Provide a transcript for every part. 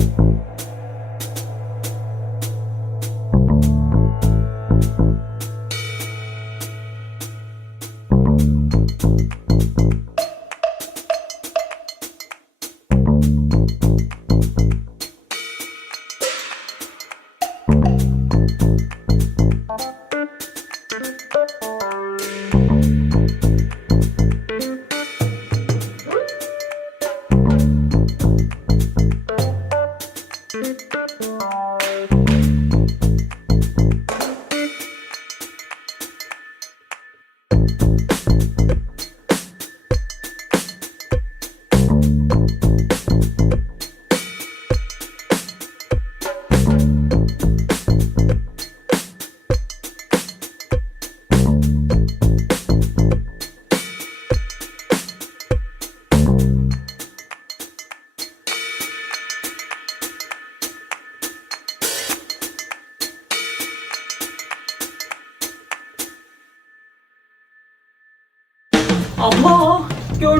Abla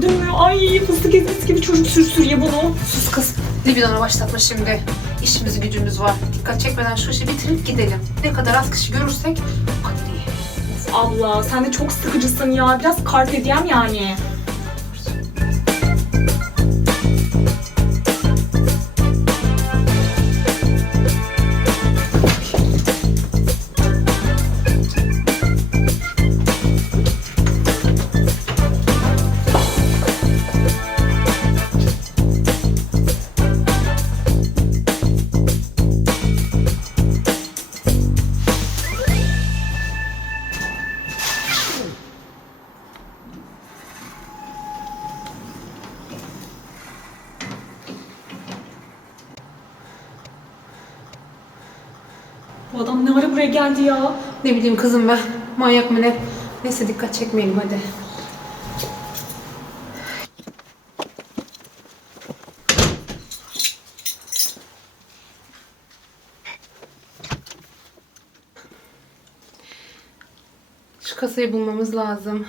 gördün mü? Ay fıstık ezmesi gibi çocuk sür sür ye bunu. Sus kız. Libidona başlatma şimdi. İşimiz gücümüz var. Dikkat çekmeden şu işi bitirip gidelim. Ne kadar az kişi görürsek o kadar iyi. Abla sen de çok sıkıcısın ya. Biraz kart edeyim yani. Bu adam ne ara buraya geldi ya? Ne bileyim kızım ben. Manyak mı ne? Neyse dikkat çekmeyelim hadi. Şu kasayı bulmamız lazım.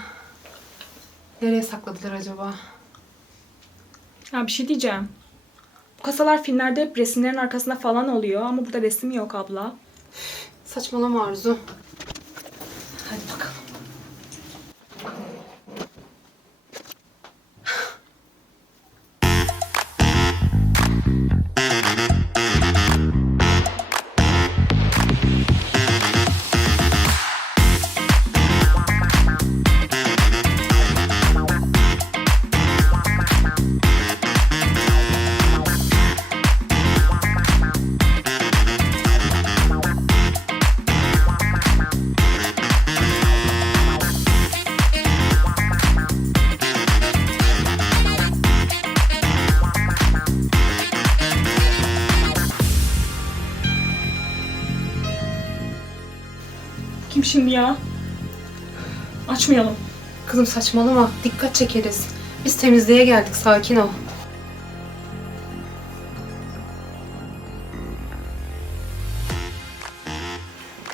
Nereye sakladılar acaba? Ya bir şey diyeceğim. Bu kasalar filmlerde hep resimlerin arkasında falan oluyor ama burada resim yok abla. Saçmalama Arzu. Hadi bakalım. Şimdi ya? Açmayalım. Kızım saçmalama. Dikkat çekeriz. Biz temizliğe geldik. Sakin ol.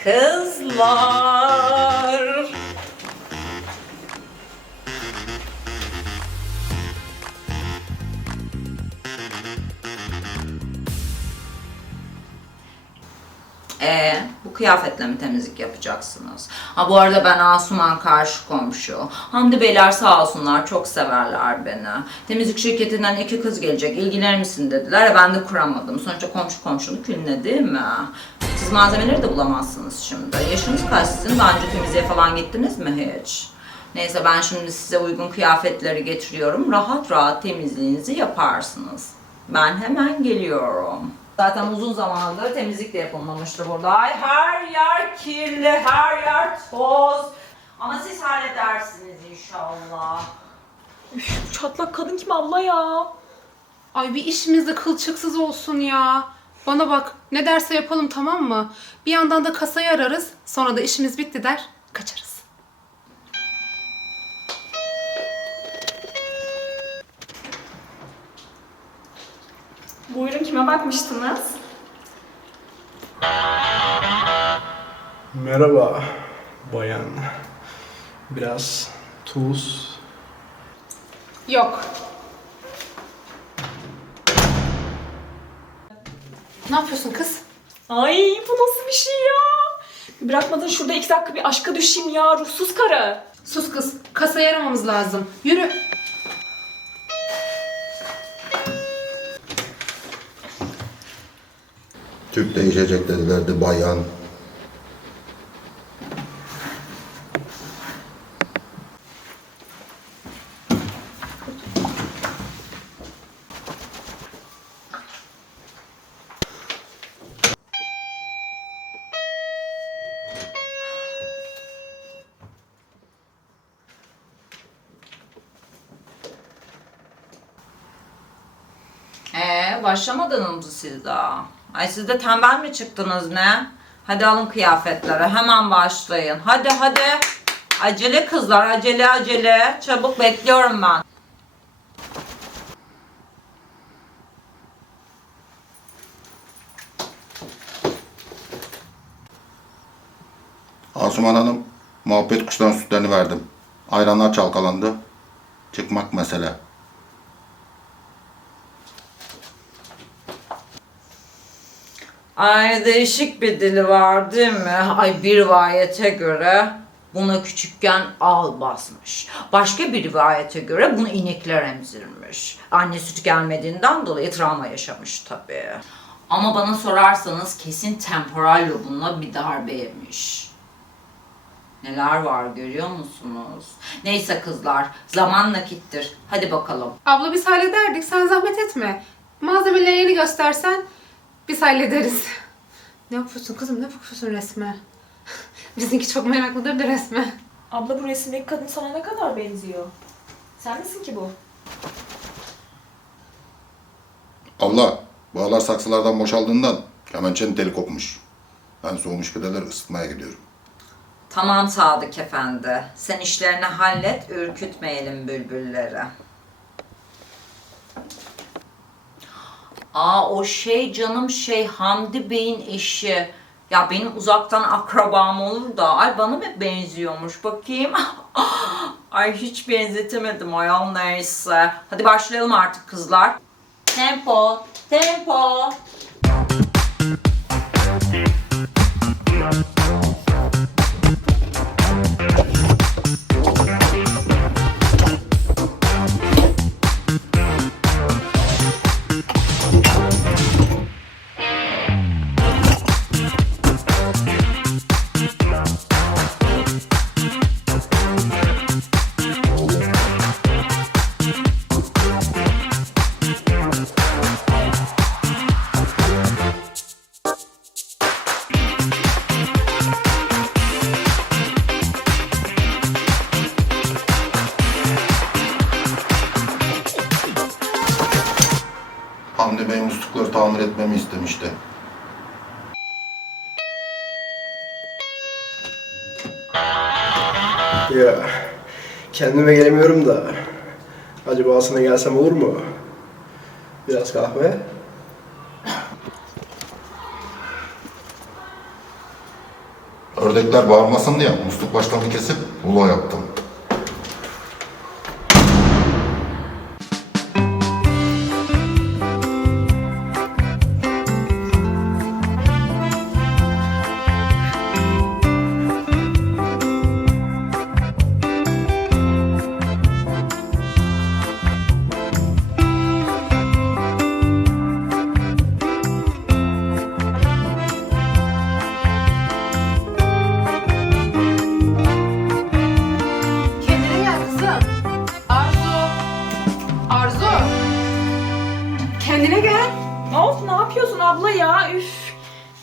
Kızlar. Ee, bu kıyafetle mi temizlik yapacaksınız? Ha bu arada ben Asuman karşı komşu. Hamdi Beyler sağ olsunlar çok severler beni. Temizlik şirketinden iki kız gelecek ilgilenir misin dediler. E, ben de kuramadım. Sonuçta komşu komşunun külüne değil mi? Siz malzemeleri de bulamazsınız şimdi. Yaşınız kaç sizin? Daha önce temizliğe falan gittiniz mi hiç? Neyse ben şimdi size uygun kıyafetleri getiriyorum. Rahat rahat temizliğinizi yaparsınız. Ben hemen geliyorum. Zaten uzun zamandır temizlik de yapılmamıştı burada. Ay her yer kirli, her yer toz. Ama siz halledersiniz inşallah. Bu çatlak kadın kim abla ya? Ay bir işimiz de kılçıksız olsun ya. Bana bak ne derse yapalım tamam mı? Bir yandan da kasayı ararız. Sonra da işimiz bitti der. Kaçarız. Buyurun kime bakmıştınız? Merhaba bayan. Biraz tuz. Yok. Ne yapıyorsun kız? Ay bu nasıl bir şey ya? Bırakmadın şurada iki dakika bir aşka düşeyim ya ruhsuz karı. Sus kız. Kasayı aramamız lazım. Yürü. Tüp değişecek dedilerdi bayan. Ee, başlamadınız siz daha? Ay siz de tembel mi çıktınız ne? Hadi alın kıyafetlere hemen başlayın. Hadi hadi. Acele kızlar acele acele. Çabuk bekliyorum ben. Asuman Hanım, muhabbet kuşların sütlerini verdim. Ayranlar çalkalandı. Çıkmak mesele. Ay değişik bir dili var değil mi? Ay bir rivayete göre buna küçükken al basmış. Başka bir rivayete göre bunu inekler emzirmiş. Anne süt gelmediğinden dolayı travma yaşamış tabii. Ama bana sorarsanız kesin temporal lobuna bir darbe yemiş. Neler var görüyor musunuz? Neyse kızlar, zaman nakittir. Hadi bakalım. Abla biz hallederdik. Sen zahmet etme. Malzemeleri yeni göstersen biz hallederiz. Ne yapıyorsun kızım? Ne bakıyorsun resme? Bizimki çok meraklıdır da resme. Abla bu resimdeki kadın sana ne kadar benziyor? Sen misin ki bu? Abla, bağlar saksılardan boşaldığından kemençenin teli kopmuş. Ben soğumuş pideler ısıtmaya gidiyorum. Tamam Sadık Efendi. Sen işlerini hallet, ürkütmeyelim bülbülleri. Aa o şey canım şey Hamdi Bey'in eşi. Ya benim uzaktan akrabam olur da ay bana mı benziyormuş bakayım. ay hiç benzetemedim ayol neyse. Hadi başlayalım artık kızlar. Tempo, tempo. Ya kendime gelemiyorum da. Acaba aslında gelsem olur mu? Biraz kahve. Ördekler bağırmasın diye musluk başlarını kesip rulo yaptım.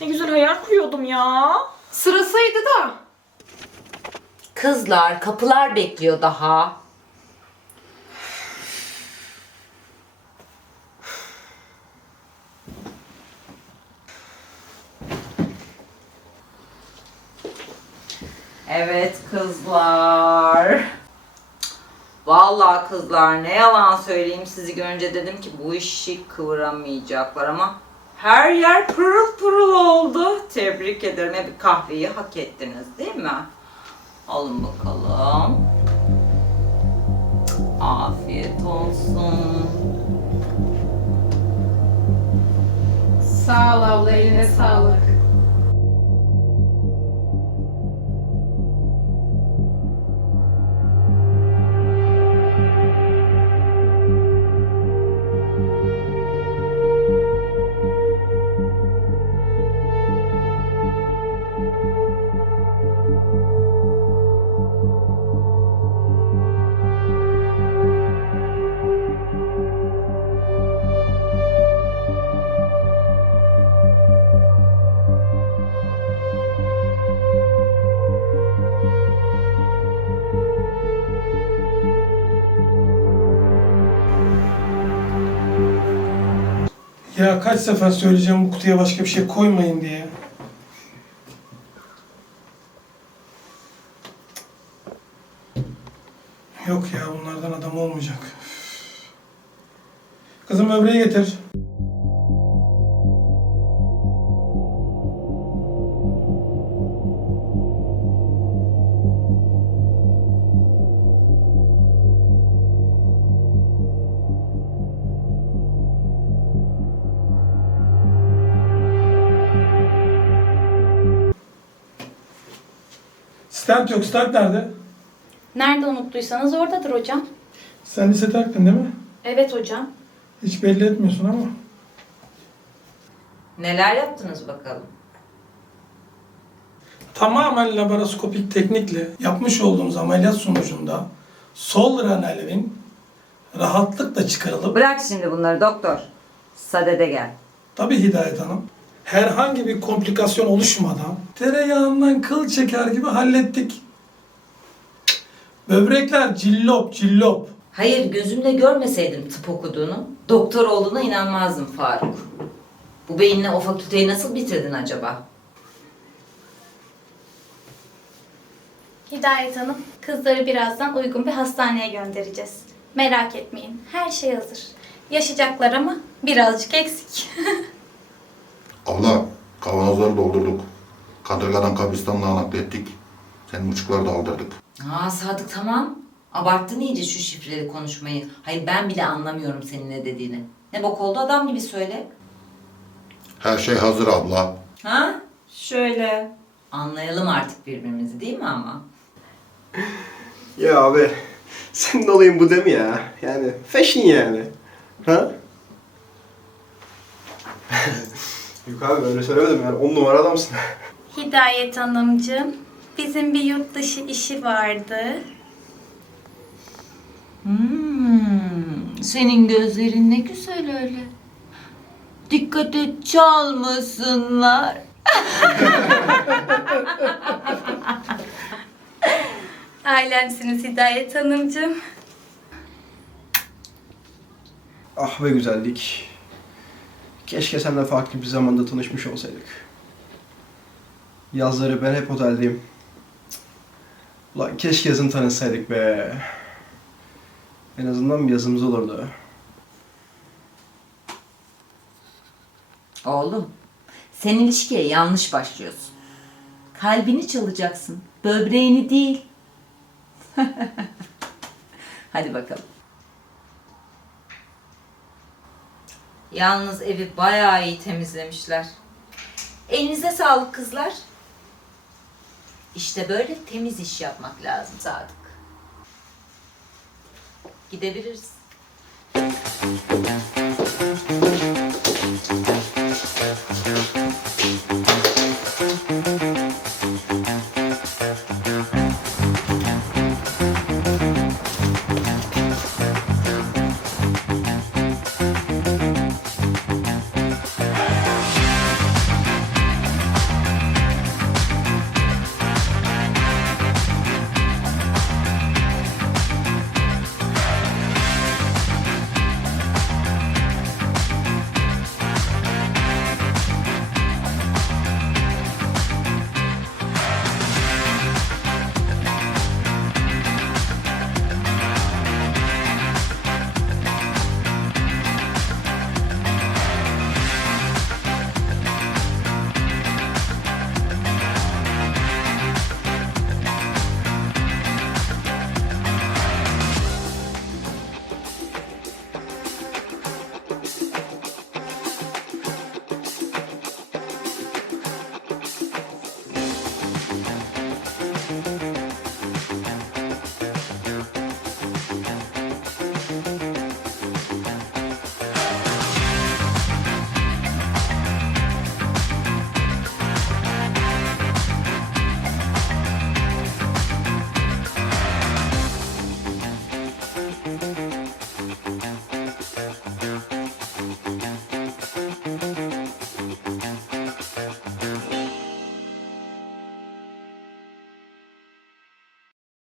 Ne güzel hayal kuruyordum ya. Sırasıydı da. Kızlar kapılar bekliyor daha. Evet kızlar. Vallahi kızlar ne yalan söyleyeyim sizi görünce dedim ki bu işi kıvıramayacaklar ama her yer pırıl pırıl oldu. Tebrik ederim. Hep kahveyi hak ettiniz değil mi? Alın bakalım. Afiyet olsun. Sağ ol abla eline sağlık. Kaç sefer söyleyeceğim bu kutuya başka bir şey koymayın diye. Yok ya bunlardan adam olmayacak. Kızım böbreği getir. Stent yok. Stent nerede? Nerede unuttuysanız oradadır hocam. Sen lise taktın değil mi? Evet hocam. Hiç belli etmiyorsun ama. Neler yaptınız bakalım? Tamamen laparoskopik teknikle yapmış olduğumuz ameliyat sonucunda sol ranelvin rahatlıkla çıkarılıp Bırak şimdi bunları doktor. Sadede gel. tabi Hidayet Hanım herhangi bir komplikasyon oluşmadan tereyağından kıl çeker gibi hallettik. Böbrekler cillop cillop. Hayır gözümle görmeseydim tıp okuduğunu, doktor olduğuna inanmazdım Faruk. Bu beyinle o fakülteyi nasıl bitirdin acaba? Hidayet Hanım, kızları birazdan uygun bir hastaneye göndereceğiz. Merak etmeyin, her şey hazır. Yaşayacaklar ama birazcık eksik. Abla kavanozları doldurduk. Kadırgadan kabristanlığa naklettik. Senin uçukları da aldırdık. Aa Sadık tamam. Abarttın iyice şu şifreli konuşmayı. Hayır ben bile anlamıyorum senin ne dediğini. Ne bok oldu adam gibi söyle. Her şey hazır abla. Ha? Şöyle. Anlayalım artık birbirimizi değil mi ama? Ya abi senin olayın bu değil mi ya? Yani fashion yani. Ha? Yok abi öyle söylemedim yani on numara adamsın. Hidayet Hanımcığım, bizim bir yurt dışı işi vardı. Hmm, senin gözlerin ne güzel öyle. Dikkat et çalmasınlar. Ailemsiniz Hidayet Hanımcığım. Ah be güzellik. Keşke seninle farklı bir zamanda tanışmış olsaydık. Yazları ben hep oteldeyim. Ulan keşke yazın tanışsaydık be. En azından bir yazımız olurdu. Oğlum, sen ilişkiye yanlış başlıyorsun. Kalbini çalacaksın, böbreğini değil. Hadi bakalım. Yalnız evi bayağı iyi temizlemişler. Elinize sağlık kızlar. İşte böyle temiz iş yapmak lazım Sadık. Gidebiliriz.